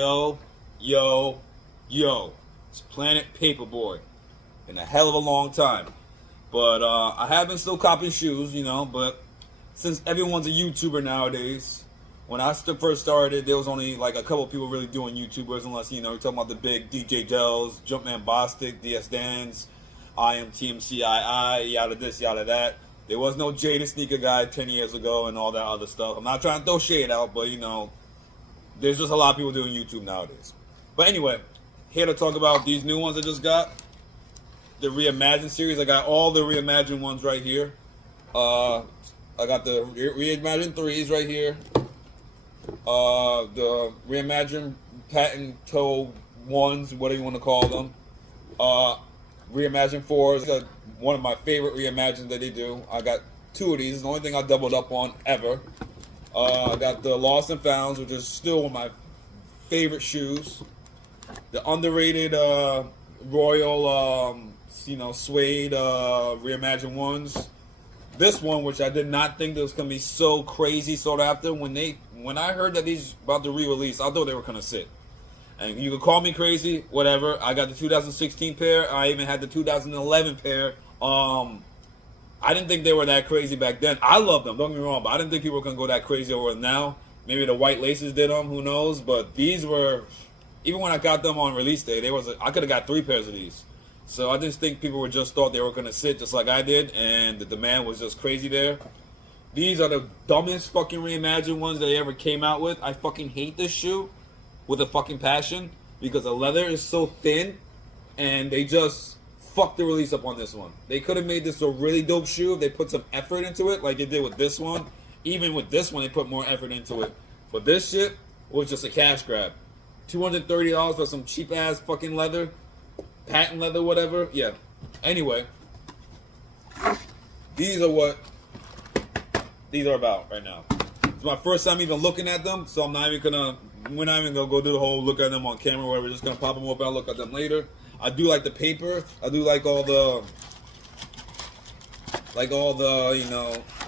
Yo, yo, yo. It's Planet Paperboy. Been a hell of a long time. But I have been still copying shoes, you know, but since everyone's a YouTuber nowadays, when I first started, there was only like a couple of people really doing YouTubers, unless, you know, you're talking about the big DJ Dells, Jumpman Bostic, DS Dans, I am TMCII, yada this, yada that. There was no Jada Sneaker Guy 10 years ago and all that other stuff. I'm not trying to throw shade out, but, you know, there's just a lot of people doing YouTube nowadays. But anyway, here to talk about these new ones I just got. The ReImagined series. I got all the ReImagined ones right here. I got the ReImagined 3s right here. The ReImagined patent toe ones, whatever you want to call them. ReImagined 4s, one of my favorite ReImagined that they do. I got 2 of these. It's the only thing I doubled up on ever. I got the Lost and Founds, which is still one of my favorite shoes. The underrated Royal, suede ReImagined ones. This one, which I did not think that was gonna be so crazy sought after, when I heard that these about to re-release, I thought they were gonna sit. And you could call me crazy, whatever. I got the 2016 pair. I even had the 2011 pair. I didn't think they were that crazy back then. I love them, don't get me wrong, but I didn't think people were gonna go that crazy over them now. Maybe the white laces did them, who knows? But these were, even when I got them on release day, I could have got 3 pairs of these. So I just think people just thought they were gonna sit just like I did, and the demand was just crazy there. These are the dumbest fucking ReImagined ones that they ever came out with. I fucking hate this shoe with a fucking passion because the leather is so thin, and they just fucked the release up on this one. They could have made this a really dope shoe if they put some effort into it like they did with this one. Even with this one, they put more effort into it. But this shit was just a cash grab. $230 for some cheap ass fucking leather. Patent leather, whatever. Yeah. Anyway. These are what these are about right now. It's my first time even looking at them, so we're not even gonna go do the whole look at them on camera where we're just gonna pop them up and I'll look at them later. I do like the paper. I do like all the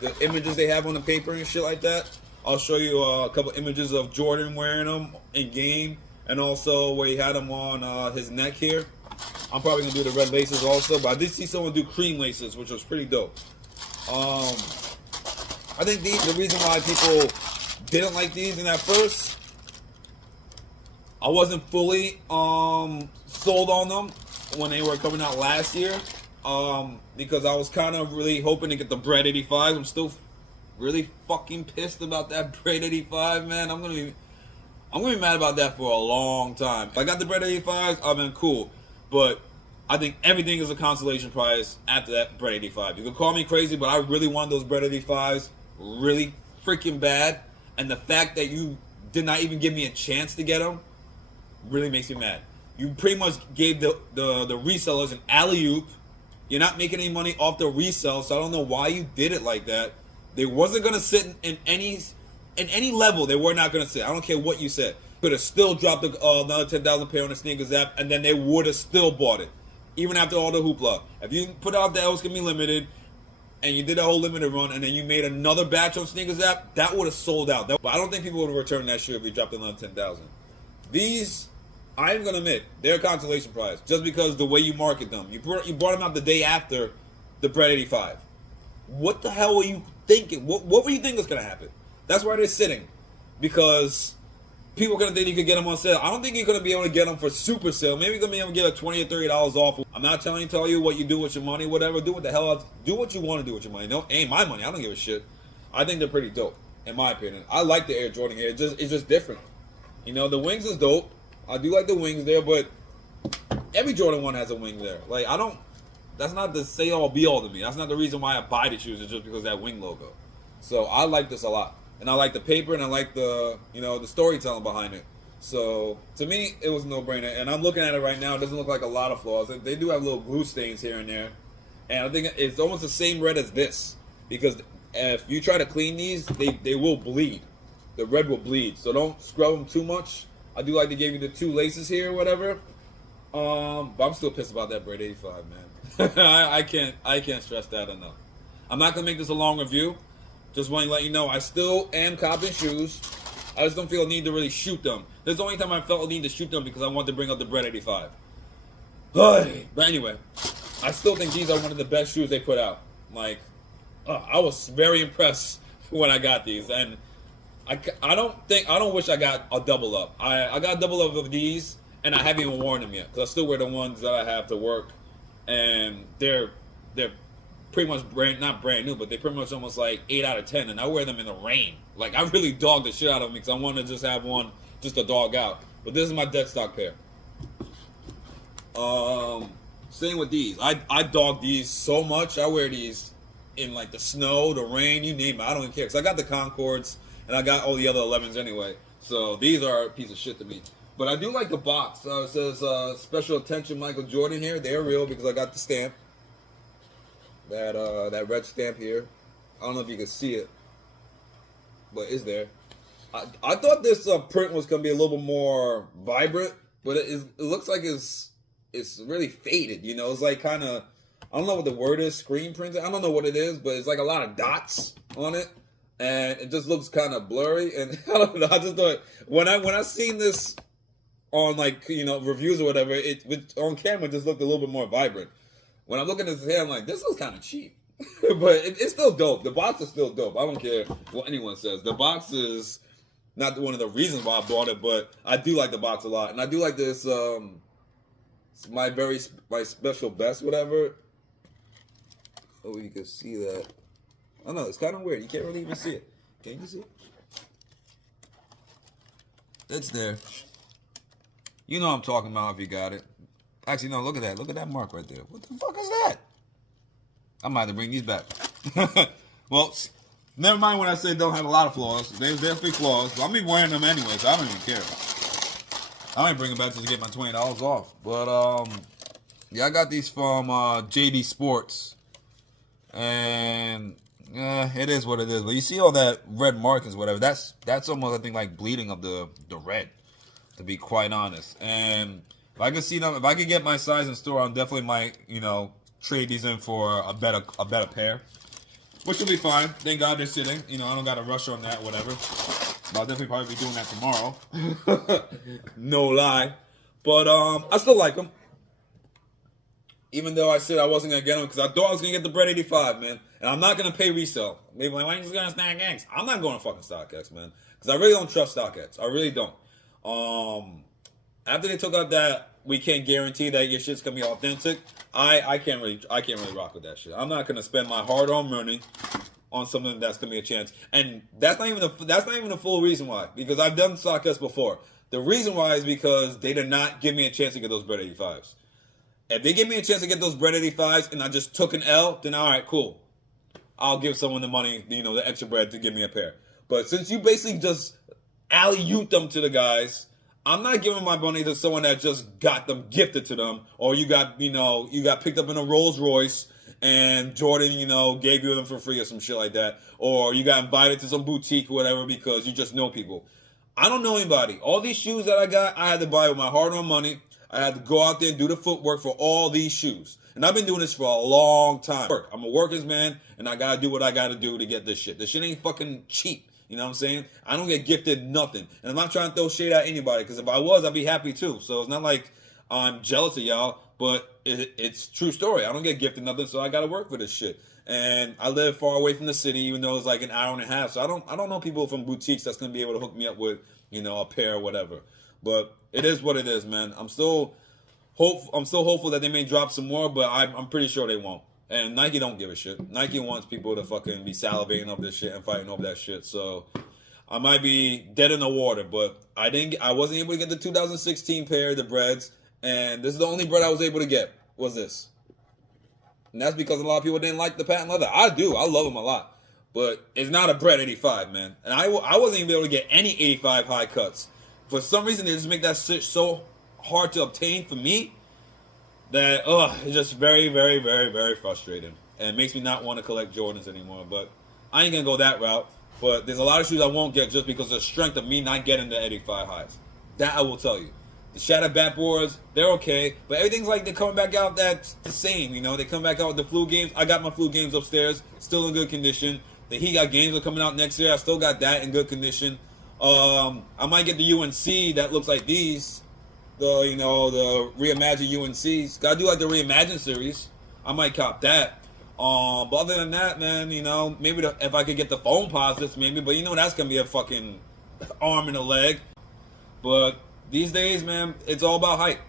the images they have on the paper and shit like that. I'll show you a couple images of Jordan wearing them in game, and also where he had them on his neck here. I'm probably gonna do the red laces also, but I did see someone do cream laces, which was pretty dope. I think the reason why people didn't like these in at first, I wasn't fully sold on them when they were coming out last year, because I was kind of really hoping to get the Bread 85. I'm still really fucking pissed about that Bread 85, man. I'm gonna be mad about that for a long time. If I got the Bread 85s, I've been cool, but I think everything is a consolation prize after that Bread 85. You can call me crazy, but I really wanted those Bread 85s really freaking bad, and the fact that you did not even give me a chance to get them really makes me mad. You pretty much gave the resellers an alley-oop. You're not making any money off the resell, so I don't know why you did it like that. They wasn't gonna sit in any level. They were not gonna sit. I don't care what you said. Could have still dropped another 10,000 pair on the sneakers app, and then they would have still bought it, even after all the hoopla. If you put out that it was gonna be limited, and you did a whole limited run, and then you made another batch on sneakers app, that would have sold out. But I don't think people would have returned that shit if you dropped another 10,000. These, I'm gonna admit, they're a consolation prize just because the way you market them. You brought them out the day after the Bread 85. What the hell were you thinking? What were you thinking was gonna happen? That's why they're sitting, because people are gonna think you could get them on sale. I don't think you're gonna be able to get them for super sale. Maybe you're gonna be able to get a $20 or $30 off. I'm not tell you what you do with your money, whatever. Do what the hell else. Do what you want to do with your money. No, ain't my money. I don't give a shit. I think they're pretty dope, in my opinion. I like the Air Jordan Air. It's just different. You know, the wings is dope. I do like the wings there, but every Jordan 1 has a wing there. Like, that's not the say all be all to me. That's not the reason why I buy the shoes. It's just because of that wing logo. So I like this a lot. And I like the paper, and I like the storytelling behind it. So to me, it was a no-brainer. And I'm looking at it right now. It doesn't look like a lot of flaws. They do have little glue stains here and there. And I think it's almost the same red as this, because if you try to clean these, they will bleed. The red will bleed. So don't scrub them too much. I do like to give you the 2 laces here or whatever. But I'm still pissed about that Bread 85, man. I can't stress that enough. I'm not gonna make this a long review. Just want to let you know I still am copping shoes. I just don't feel a need to really shoot them. This is the only time I felt a need to shoot them because I wanted to bring up the Bread 85. But anyway, I still think these are one of the best shoes they put out. Like, I was very impressed when I got these, and I don't wish I got a double up. I got a double up of these, and I haven't even worn them yet because I still wear the ones that I have to work, and they're pretty much not brand new, but they're pretty much almost like 8 out of 10, and I wear them in the rain. Like, I really dog the shit out of them because I want to just have one just to dog out. But this is my dead stock pair. Same with these. I dog these so much. I wear these in like the snow, the rain, you name it. I don't even care because I got the Concords and I got all the other 11s anyway. So these are a piece of shit to me. But I do like the box. It says special attention Michael Jordan here. They're real because I got the stamp. That red stamp here. I don't know if you can see it, but it's there. I thought this print was gonna be a little bit more vibrant, but it looks like it's really faded. You know, it's like kind of, I don't know what the word is, screen printed. I don't know what it is, but it's like a lot of dots on it, and it just looks kind of blurry. And I don't know. I just thought when I seen this on like reviews or whatever, it on camera just looked a little bit more vibrant. When I'm looking at this hair, I'm like, this looks kind of cheap. But it's still dope. The box is still dope. I don't care what anyone says. The box is not one of the reasons why I bought it, but I do like the box a lot. And I do like this, my special best, whatever. Oh, you can see that. I don't know. It's kind of weird. You can't really even see it. Can you see it? It's there. You know what I'm talking about if you got it. Actually, no, look at that. Look at that mark right there. What the fuck is that? I might have to bring these back. Well, never mind when I say don't have a lot of flaws. There's definitely flaws. But I'm be wearing them anyway, so I don't even care. I might bring them back just to get my $20 off. But, yeah, I got these from JD Sports. And, it is what it is. But you see all that red markings, whatever. That's almost, I think, like bleeding of the red, to be quite honest. And if I could see them, if I could get my size in store, I definitely might, trade these in for a better pair, which will be fine. Thank God they're sitting. I don't got to rush on that, whatever. But I'll definitely probably be doing that tomorrow. No lie. But I still like them. Even though I said I wasn't going to get them because I thought I was going to get the Bread 85, man. And I'm not going to pay resale. Maybe like, why are you just going to StockX? I'm not going to fucking StockX, man. Because I really don't trust StockX. I really don't. After they took out that we can't guarantee that your shit's gonna be authentic, I can't really rock with that shit. I'm not gonna spend my hard-earned money on something that's gonna be a chance. And that's not even the full reason why. Because I've done StockX before. The reason why is because they did not give me a chance to get those Bread 85s. If they give me a chance to get those Bread 85s and I just took an L, then all right, cool. I'll give someone the money, the extra bread to give me a pair. But since you basically just alley-ooped them to the guys, I'm not giving my money to someone that just got them gifted to them, or you got picked up in a Rolls Royce and Jordan, gave you them for free or some shit like that, or you got invited to some boutique or whatever because you just know people. I don't know anybody. All these shoes that I got, I had to buy with my hard-earned money. I had to go out there and do the footwork for all these shoes. And I've been doing this for a long time. I'm a workers man, and I gotta do what I gotta do to get this shit. This shit ain't fucking cheap. You know what I'm saying? I don't get gifted nothing. And I'm not trying to throw shade at anybody, because if I was, I'd be happy too. So it's not like I'm jealous of y'all, but it's true story. I don't get gifted nothing, so I got to work for this shit. And I live far away from the city, even though it's like an hour and a half. So I don't know people from boutiques that's going to be able to hook me up with, a pair or whatever. But it is what it is, man. I'm still hopeful that they may drop some more, but I'm pretty sure they won't. And Nike don't give a shit. Nike wants people to fucking be salivating over this shit and fighting over that shit. So I might be dead in the water, but I wasn't able to get the 2016 pair of the breads, and this is the only bread I was able to get, was this. And that's because a lot of people didn't like the patent leather. I do. I love them a lot. But it's not a Bread 85, man. And I wasn't even able to get any 85 high cuts. For some reason, they just make that shit so hard to obtain for me that, it's just very, very, very, very frustrating. And it makes me not want to collect Jordans anymore. But I ain't going to go that route. But there's a lot of shoes I won't get just because of the strength of me not getting the 85 highs. That I will tell you. The Shattered Backboards, they're okay. But everything's like they're coming back out that's the same, They come back out with the flu games. I got my flu games upstairs, still in good condition. The He Got games are coming out next year. I still got that in good condition. I might get the UNC that looks like these. The reimagined UNCs. Gotta do like the reimagined series. I might cop that. But other than that, man, maybe if I could get the foam posits, maybe. But that's gonna be a fucking arm and a leg. But these days, man, it's all about hype.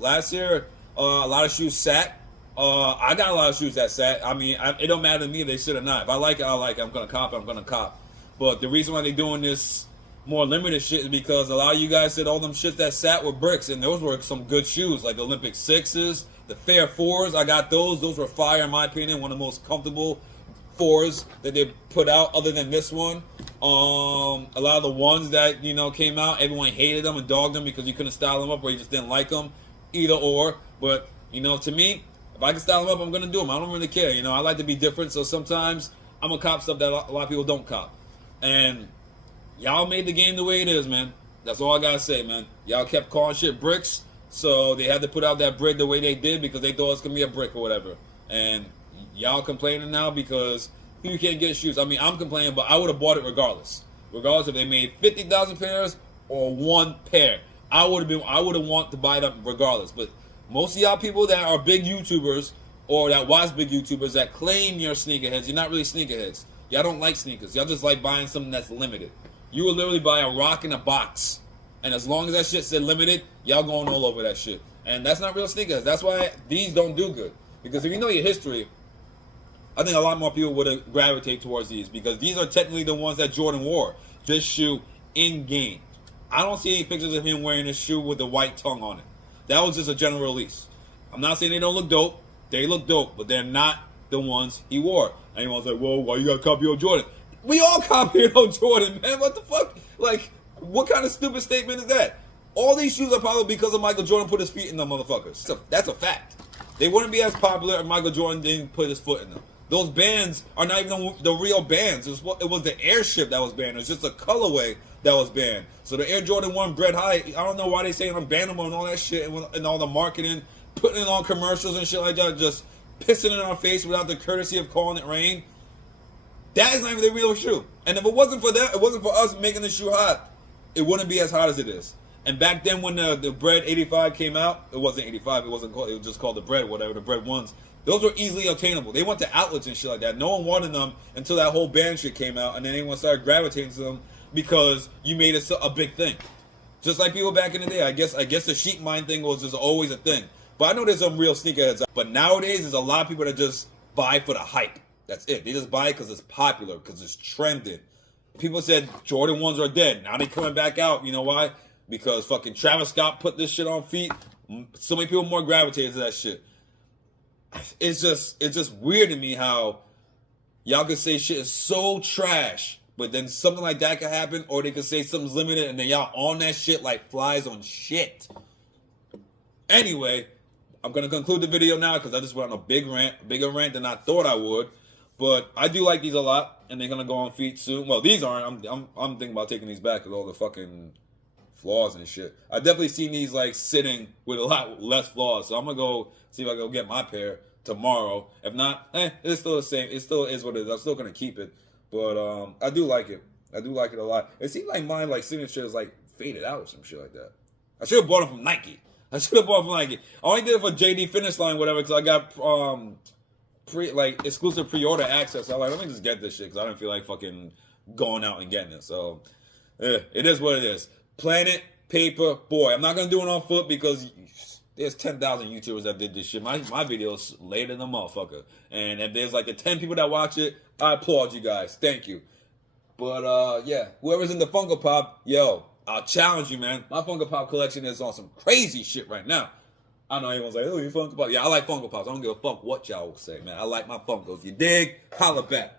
Last year, a lot of shoes sat. I got a lot of shoes that sat. I mean, it don't matter to me if they sit or not. If I like it, I like it. I'm gonna cop it. I'm gonna cop. But the reason why they're doing this more limited shit is because a lot of you guys said all them shit that sat were bricks, and those were some good shoes, like the Olympic 6s, the Fair 4s. I got those. Those were fire, in my opinion. One of the most comfortable 4s that they put out, other than this one. A lot of the ones that came out, everyone hated them and dogged them because you couldn't style them up or you just didn't like them. Either or. But to me, if I can style them up, I'm gonna do them. I don't really care. I like to be different, so sometimes I'm gonna cop stuff that a lot of people don't cop. And y'all made the game the way it is, man. That's all I gotta say, man. Y'all kept calling shit bricks, so they had to put out that brick the way they did because they thought it was gonna be a brick or whatever. And y'all complaining now because you can't get shoes. I mean, I'm complaining, but I would have bought it regardless. Regardless if they made 50,000 pairs or one pair, I would have wanted to buy them regardless. But most of y'all people that are big YouTubers or that watch big YouTubers that claim you're sneakerheads, you're not really sneakerheads. Y'all don't like sneakers. Y'all just like buying something that's limited. You would literally buy a rock in a box. And as long as that shit said limited, y'all going all over that shit. And that's not real sneakers. That's why these don't do good. Because if you know your history, I think a lot more people would gravitate towards these. Because these are technically the ones that Jordan wore. This shoe in game. I don't see any pictures of him wearing this shoe with the white tongue on it. That was just a general release. I'm not saying they don't look dope. They look dope. But they're not the ones he wore. And anyone's like, well, why you gotta copy old Jordan? We all copied on Jordan, man. What the fuck? Like, what kind of stupid statement is that? All these shoes are probably because of Michael Jordan put his feet in them motherfuckers. That's a fact. They wouldn't be as popular if Michael Jordan didn't put his foot in them. Those bands are not even the real bands. It was the airship that was banned. It was just a colorway that was banned. So the Air Jordan 1 Bread High, I don't know why they saying I'm banning them and all that shit and all the marketing, putting it on commercials and shit like that, just pissing it in our face without the courtesy of calling it rain. That is not even the real shoe. And if it wasn't for that, it wasn't for us making the shoe hot, it wouldn't be as hot as it is. And back then when the Bread 85 came out, it wasn't 85, it was just called the Bread, whatever, the Bread 1s. Those were easily obtainable. They went to outlets and shit like that. No one wanted them until that whole band shit came out, and then everyone started gravitating to them because you made it a big thing. Just like people back in the day. I guess the sheep mind thing was just always a thing. But I know there's some real sneakerheads. But nowadays, there's a lot of people that just buy for the hype. That's it. They just buy it because it's popular, because it's trending. People said Jordan 1s are dead. Now they coming back out. You know why? Because fucking Travis Scott put this shit on feet. So many people more gravitated to that shit. It's just weird to me how y'all could say shit is so trash, but then something like that could happen, or they could say something's limited, and then y'all on that shit like flies on shit. Anyway, I'm gonna conclude the video now because I just went on a bigger rant than I thought I would. But I do like these a lot, and they're gonna go on feet soon. Well, these aren't. I'm thinking about taking these back with all the fucking flaws and shit. I definitely seen these like sitting with a lot less flaws. So I'm gonna go see if I can go get my pair tomorrow. If not, it's still the same. It still is what it is. I'm still gonna keep it. But I do like it. I do like it a lot. It seems like mine like signature is like faded out or some shit like that. I should have bought them from Nike. I only did it for JD Finish Line, whatever, because I got exclusive pre-order access. I'm like, let me just get this shit because I don't feel like fucking going out and getting it. So it is what it is. Planet Paper Boy. I'm not gonna do it on foot because there's 10,000 YouTubers that did this shit. My video's later than a motherfucker. And if there's like the 10 people that watch it, I applaud you guys. Thank you. But yeah, whoever's in the Funko Pop, yo, I'll challenge you, man. My Funko Pop collection is on some crazy shit right now. I know everyone's like, oh, you Funko Pop. Yeah, I like Funko Pops. I don't give a fuck what y'all say, man. I like my Funkos. You dig? Holla back.